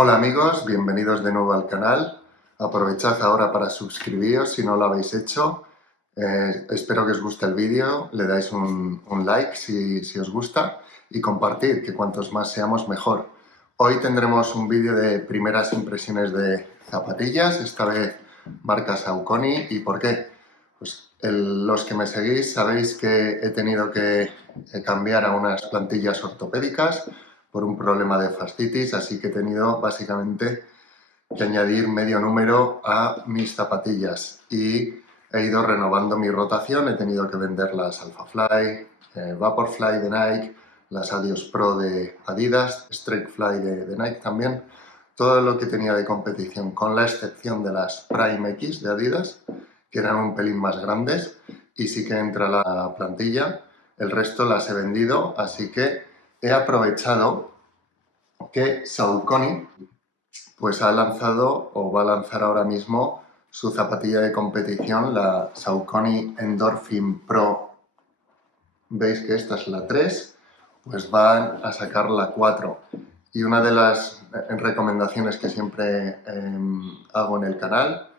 Hola amigos, bienvenidos de nuevo al canal. Aprovechad ahora para suscribiros si no lo habéis hecho. Espero que os guste el vídeo, le dais un like si os gusta y compartid, que cuantos más seamos mejor. Hoy tendremos un vídeo de primeras impresiones de zapatillas, esta vez marca Saucony. ¿Y por qué? Pues los que me seguís sabéis que he tenido que cambiar a unas plantillas ortopédicas por un problema de fascitis, así que he tenido básicamente que añadir medio número a mis zapatillas y he ido renovando mi rotación. He tenido que vender las Alphafly, Vaporfly de Nike, las Adios Pro de Adidas, Strakefly de Nike también, todo lo que tenía de competición, con la excepción de las Prime X de Adidas, que eran un pelín más grandes y sí que entra la plantilla. El resto las he vendido, así que he aprovechado que Saucony pues ha lanzado o va a lanzar ahora mismo su zapatilla de competición, la Saucony Endorphin Pro. Veis que esta es la 3, pues van a sacar la 4. Y una de las recomendaciones que siempre hago en el canal,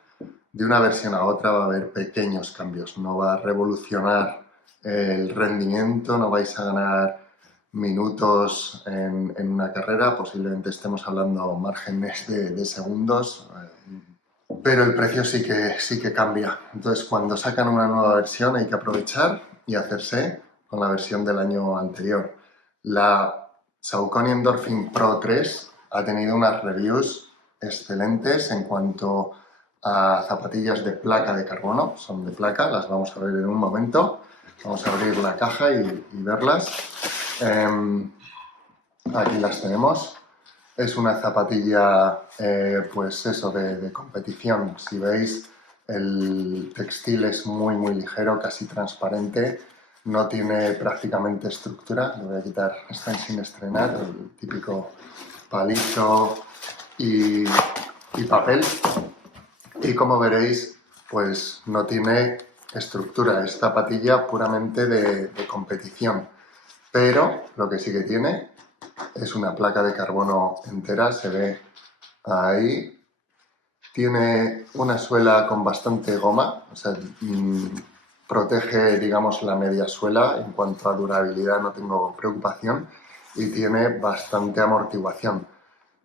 de una versión a otra va a haber pequeños cambios, no va a revolucionar el rendimiento, no vais a ganar minutos en una carrera, posiblemente estemos hablando márgenes de segundos, pero el precio sí que cambia. Entonces, cuando sacan una nueva versión hay que aprovechar y hacerse con la versión del año anterior. La Saucony Endorphin Pro 3 ha tenido unas reviews excelentes en cuanto a zapatillas de placa de carbono. Son de placa, las vamos a ver en un momento. Vamos a abrir la caja y verlas. Aquí las tenemos. Es una zapatilla, pues eso, de competición. Si veis, el textil es muy ligero, casi transparente. No tiene prácticamente estructura. Lo voy a quitar, están sin estrenar, el típico palito y papel. Y como veréis, pues no tiene estructura. Es zapatilla puramente de competición. Pero lo que sí que tiene es una placa de carbono entera, se ve ahí. Tiene una suela con bastante goma, o sea, protege, digamos, la media suela. En cuanto a durabilidad no tengo preocupación y tiene bastante amortiguación.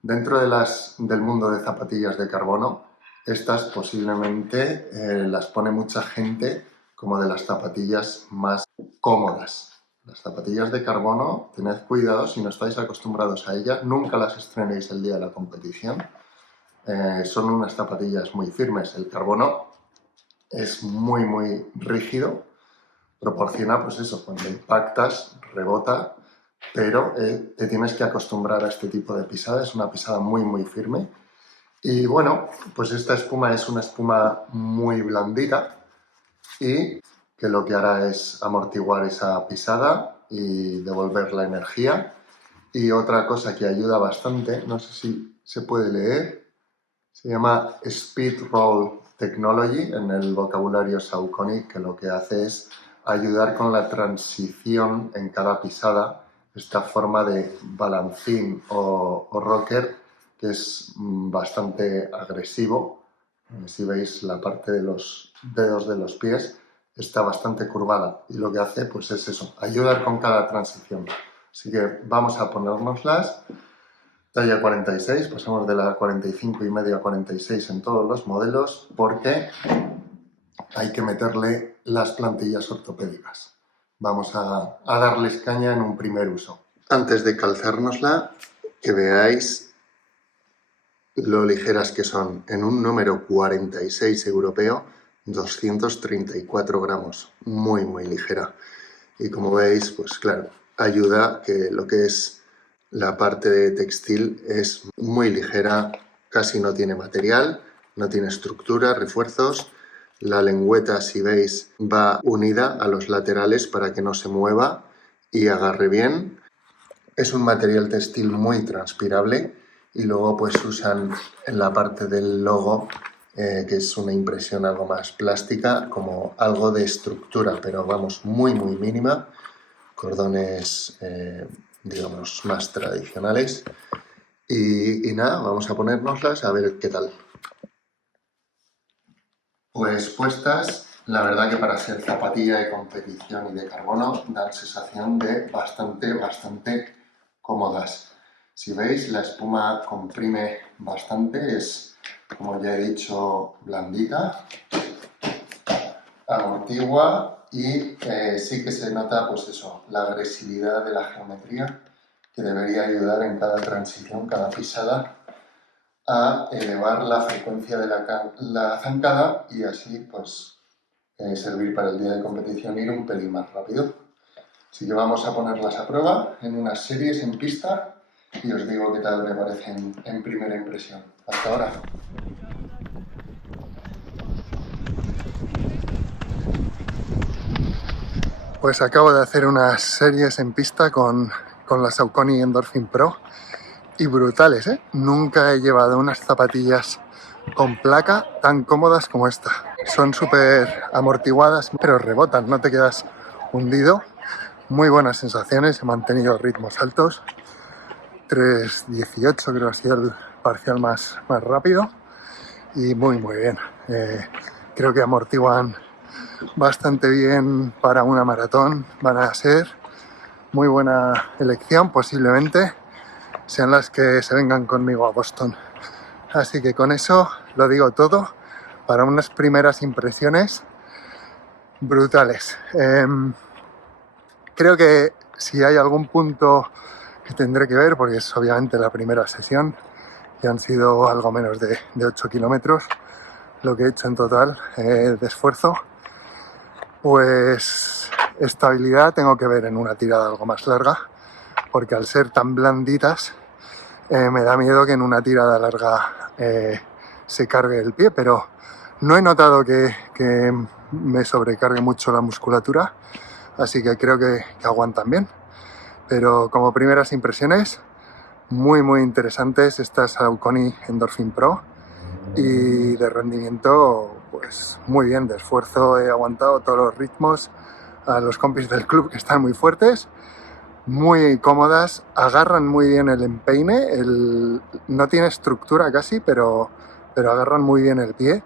Dentro del mundo de zapatillas de carbono, estas posiblemente las pone mucha gente como de las zapatillas más cómodas. Las zapatillas de carbono, tened cuidado si no estáis acostumbrados a ellas, nunca las estrenéis el día de la competición. Son unas zapatillas muy firmes. El carbono es muy rígido, proporciona, pues eso, cuando impactas, rebota, pero te tienes que acostumbrar a este tipo de pisada. Es una pisada muy firme. Y bueno, pues esta espuma es una espuma muy blandita y que lo que hará es amortiguar esa pisada y devolver la energía. Y otra cosa que ayuda bastante, no sé si se puede leer, se llama Speed Roll Technology en el vocabulario Saucony, que lo que hace es ayudar con la transición en cada pisada, esta forma de balancín o rocker, que es bastante agresivo. Si veis, la parte de los dedos de los pies está bastante curvada y lo que hace pues es eso, ayudar con cada transición. Así que vamos a ponérnoslas. Talla 46, pasamos de la 45,5 a 46 en todos los modelos porque hay que meterle las plantillas ortopédicas. Vamos a darles caña en un primer uso. Antes de calzárnosla, que veáis lo ligeras que son. En un número 46 europeo, 234 gramos, muy ligera. Y como veis, pues claro, ayuda que lo que es la parte de textil es muy ligera, casi no tiene material, no tiene estructura, refuerzos. La lengüeta, si veis, va unida a los laterales para que no se mueva y agarre bien. Es un material textil muy transpirable y luego pues usan en la parte del logo, que es una impresión algo más plástica, como algo de estructura, pero vamos, muy mínima. Cordones, digamos, más tradicionales. Y nada, vamos a ponérnoslas a ver qué tal. Pues puestas, la verdad que para ser zapatilla de competición y de carbono dan sensación de bastante cómodas. Si veis, la espuma comprime bastante, es, como ya he dicho, blandita, amortigua y sí que se nota, pues eso, la agresividad de la geometría que debería ayudar en cada transición, cada pisada, a elevar la frecuencia de la zancada y así pues servir para el día de competición ir un pelín más rápido. Así que vamos a ponerlas a prueba en unas series en pista y os digo qué tal me parecen en primera impresión. Hasta ahora. Pues acabo de hacer unas series en pista con la Saucony Endorphin Pro y brutales, ¿eh? Nunca he llevado unas zapatillas con placa tan cómodas como esta. Son súper amortiguadas, pero rebotan, no te quedas hundido. Muy buenas sensaciones, he mantenido ritmos altos. 3:18 creo que ha sido el parcial más rápido. Y muy bien. Creo que amortiguan bastante bien para una maratón. Van a ser muy buena elección, posiblemente sean las que se vengan conmigo a Boston. Así que con eso lo digo todo para unas primeras impresiones brutales. Creo que si hay algún punto que tendré que ver, porque es obviamente la primera sesión, que han sido algo menos de 8 kilómetros, lo que he hecho en total de esfuerzo, pues estabilidad tengo que ver en una tirada algo más larga, porque al ser tan blanditas me da miedo que en una tirada larga se cargue el pie, pero no he notado que me sobrecargue mucho la musculatura, así que creo que aguantan bien. Pero como primeras impresiones, muy interesantes estas Saucony Endorphin Pro y de rendimiento, pues muy bien, de esfuerzo he aguantado todos los ritmos a los compis del club que están muy fuertes, muy cómodas, agarran muy bien el empeine, no tiene estructura casi, pero agarran muy bien el pie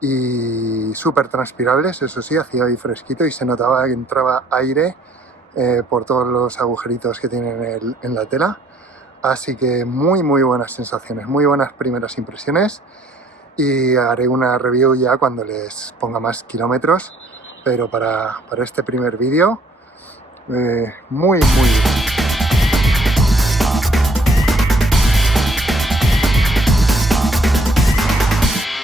y súper transpirables, eso sí, hacía ahí fresquito y se notaba que entraba aire por todos los agujeritos que tienen en la tela. Así que muy buenas sensaciones, muy buenas primeras impresiones y haré una review ya cuando les ponga más kilómetros, pero para este primer vídeo muy bien.